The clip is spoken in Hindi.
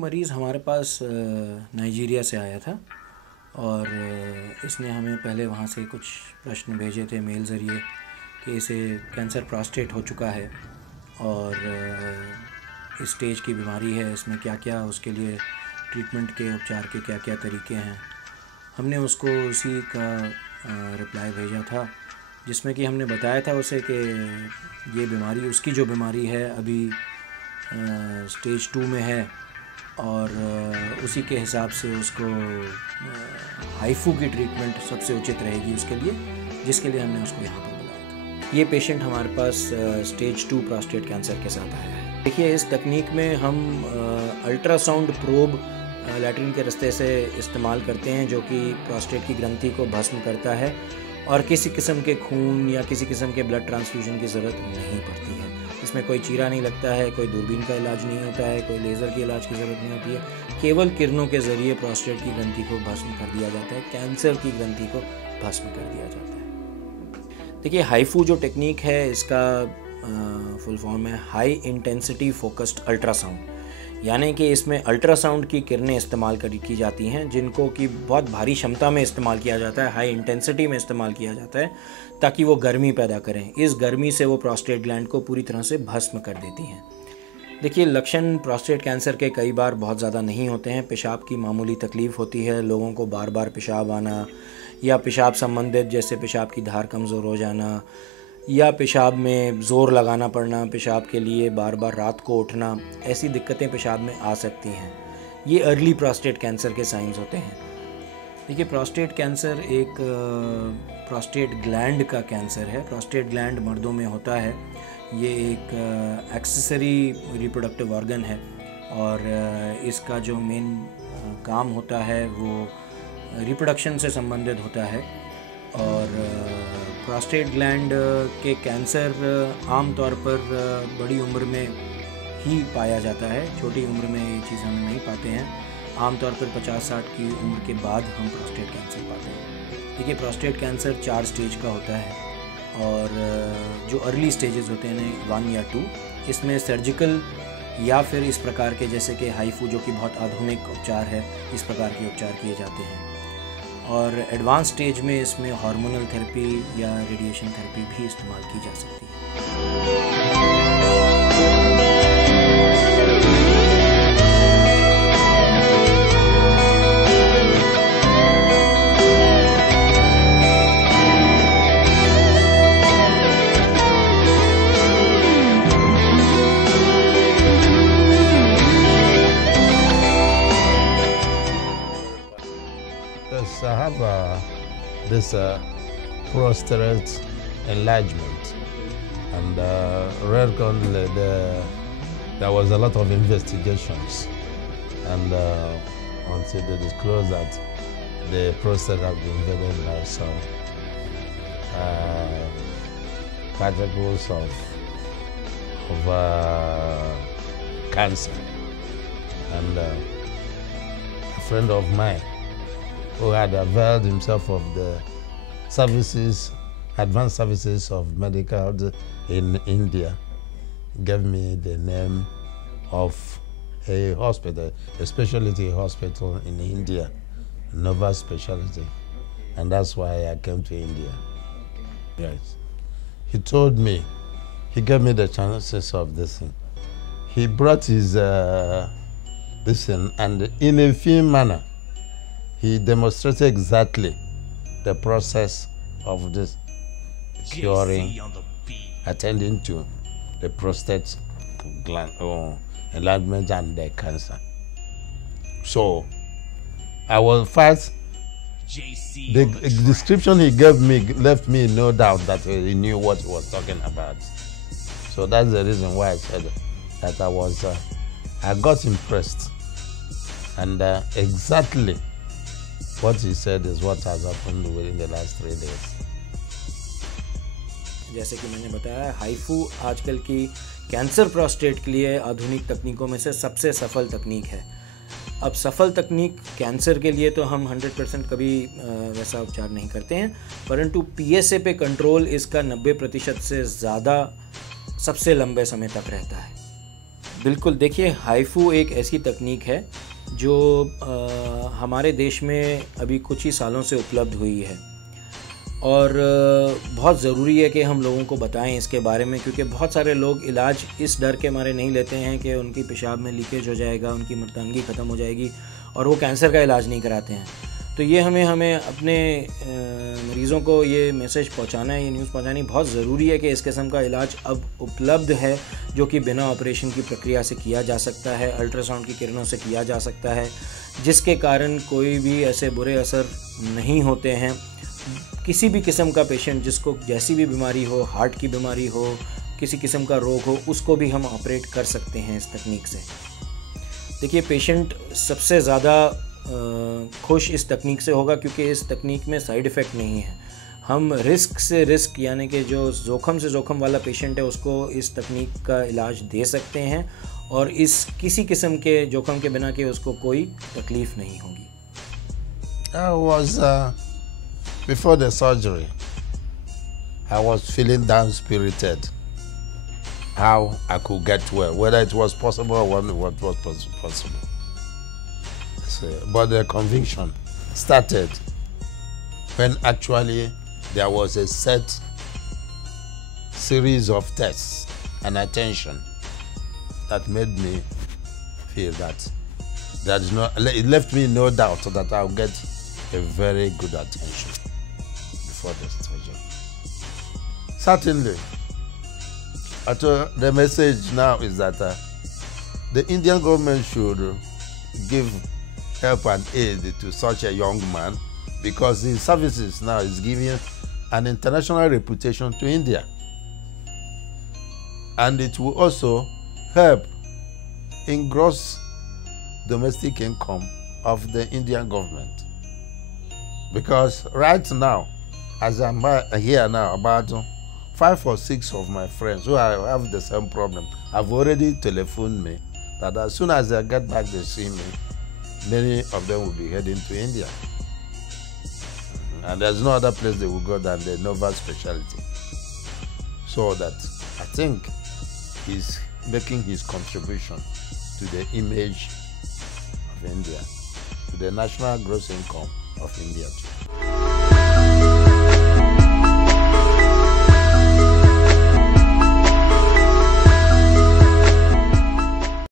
मरीज़ हमारे पास नाइजीरिया से आया था और इसने हमें पहले वहाँ से कुछ प्रश्न भेजे थे मेल ज़रिए कि इसे कैंसर प्रोस्टेट हो चुका है और इस स्टेज की बीमारी है, इसमें क्या क्या उसके लिए ट्रीटमेंट के उपचार के क्या क्या तरीके हैं। हमने उसको उसी का रिप्लाई भेजा था जिसमें कि हमने बताया था उसे कि ये बीमारी उसकी जो बीमारी है अभी स्टेज 2 में है और उसी के हिसाब से उसको हाइफू की ट्रीटमेंट सबसे उचित रहेगी उसके लिए, जिसके लिए हमने उसको यहाँ पर बुलाया था। ये पेशेंट हमारे पास स्टेज 2 प्रोस्टेट कैंसर के साथ आया है। देखिए, इस तकनीक में हम अल्ट्रासाउंड प्रोब लैट्रिन के रास्ते से इस्तेमाल करते हैं जो कि प्रोस्टेट की ग्रंथि को भस्म करता है और किसी किस्म के खून या किसी किस्म के ब्लड ट्रांसफ्यूजन की ज़रूरत नहीं पड़ती है। इसमें कोई चीरा नहीं लगता है, कोई दूरबीन का इलाज नहीं होता है, कोई लेज़र के इलाज की ज़रूरत नहीं होती है। केवल किरणों के ज़रिए प्रोस्टेट की ग्रंथि को भस्म कर दिया जाता है, कैंसर की ग्रंथि को भस्म कर दिया जाता है। देखिए, हाइफू जो टेक्निक है इसका फुल फॉर्म है हाई इंटेंसिटी फोकस्ड अल्ट्रासाउंड, यानी कि इसमें अल्ट्रासाउंड की किरणें इस्तेमाल की जाती हैं जिनको कि बहुत भारी क्षमता में इस्तेमाल किया जाता है, हाई इंटेंसिटी में इस्तेमाल किया जाता है ताकि वो गर्मी पैदा करें। इस गर्मी से वो प्रोस्टेट ग्लैंड को पूरी तरह से भस्म कर देती हैं। देखिए, लक्षण प्रोस्टेट कैंसर के कई बार बहुत ज़्यादा नहीं होते हैं। पेशाब की मामूली तकलीफ़ होती है, लोगों को बार बार पेशाब आना या पेशाब संबंधित जैसे पेशाब की धार कमज़ोर हो जाना या पेशाब में ज़ोर लगाना पड़ना, पेशाब के लिए बार बार रात को उठना, ऐसी दिक्कतें पेशाब में आ सकती हैं। ये अर्ली प्रोस्टेट कैंसर के साइंस होते हैं। देखिए, प्रोस्टेट कैंसर एक प्रोस्टेट ग्लैंड का कैंसर है। प्रोस्टेट ग्लैंड मर्दों में होता है। ये एक एक्सेसरी रिप्रोडक्टिव ऑर्गन है और इसका जो मेन काम होता है वो रिप्रोडक्शन से संबंधित होता है। और प्रोस्टेट ग्लैंड के कैंसर आम तौर पर बड़ी उम्र में ही पाया जाता है, छोटी उम्र में ये चीज़ हम नहीं पाते हैं। आम तौर पर 50-60 की उम्र के बाद हम प्रोस्टेट कैंसर पाते हैं। देखिए, प्रोस्टेट कैंसर 4 स्टेज का होता है और जो अर्ली स्टेजेस होते हैं 1 या 2, इसमें सर्जिकल या फिर इस प्रकार के जैसे कि हाइफू जो कि बहुत आधुनिक उपचार है, इस प्रकार के उपचार किए जाते हैं। और एडवांस स्टेज में इसमें हार्मोनल थेरेपी या रेडिएशन थेरेपी भी इस्तेमाल की जा सकती है। I have this prostate enlargement, and there was a lot of investigations, and until they disclosed that the prostate had been invaded by some particles of cancer, and a friend of mine who had availed himself of the services, advanced services of medical in India, gave me the name of a hospital, a specialty hospital in India, Nova Specialty, and that's why I came to India. Yes. He told me, he gave me the chances of this thing. He brought his this thing, and in a film manner, he demonstrated exactly the process of this curing, attending to the prostate gland enlargement and the cancer. So I was first, the description he gave me left me no doubt that he knew what he was talking about. So that's the reason why I said that I got impressed, and exactly what he said is what has happened within the last 3 days. जैसे कि मैंने बताया, हाइफू आजकल की कैंसर प्रोस्टेट के लिए आधुनिक तकनीकों में से सबसे सफल तकनीक है। अब सफल तकनीक कैंसर के लिए तो हम 100% कभी वैसा उपचार नहीं करते हैं, परंतु पीएसए पे कंट्रोल इसका 90% से ज़्यादा सबसे लंबे समय तक रहता है। बिल्कुल, देखिए हाइफू एक ऐसी तकनीक है जो हमारे देश में अभी कुछ ही सालों से उपलब्ध हुई है और बहुत ज़रूरी है कि हम लोगों को बताएं इसके बारे में, क्योंकि बहुत सारे लोग इलाज इस डर के मारे नहीं लेते हैं कि उनकी पेशाब में लीकेज हो जाएगा, उनकी मर्दानगी ख़त्म हो जाएगी और वो कैंसर का इलाज नहीं कराते हैं। तो ये हमें अपने मरीज़ों को ये मैसेज पहुंचाना है, ये न्यूज़ पहुंचानी बहुत ज़रूरी है कि इस किस्म का इलाज अब उपलब्ध है जो कि बिना ऑपरेशन की प्रक्रिया से किया जा सकता है, अल्ट्रासाउंड की किरणों से किया जा सकता है, जिसके कारण कोई भी ऐसे बुरे असर नहीं होते हैं। किसी भी किस्म का पेशेंट जिसको जैसी भी बीमारी हो, हार्ट की बीमारी हो, किसी किस्म का रोग हो, उसको भी हम ऑपरेट कर सकते हैं इस तकनीक से। देखिए पेशेंट सबसे ज़्यादा खुश इस तकनीक से होगा क्योंकि इस तकनीक में साइड इफ़ेक्ट नहीं है। हम रिस्क से रिस्क यानी कि जो जोखम से जोखम वाला पेशेंट है उसको इस तकनीक का इलाज दे सकते हैं और इस किसी किस्म के जोखम के बिना कि उसको कोई तकलीफ़ नहीं होगी। I was before the surgery, I was feeling down-spirited how I could get well, whether it was possible or what was possible. So, but the conviction started when actually there was a set series of tests and attention that made me feel that it left me no doubt that I'll get a very good attention before the surgery. Certainly, the message now is that the Indian government should give help and aid to such a young man because his services now is giving an international reputation to India. And it will also help in gross domestic income of the Indian government. Because right now, as I'm here now, about 5 or 6 of my friends who have the same problem have already telephoned me that as soon as I get back to see me, many of them will be heading to India. And there's no other place they will go than the Nova specialty. So that I think he's making his contribution to the image of India, to the national gross income of India too.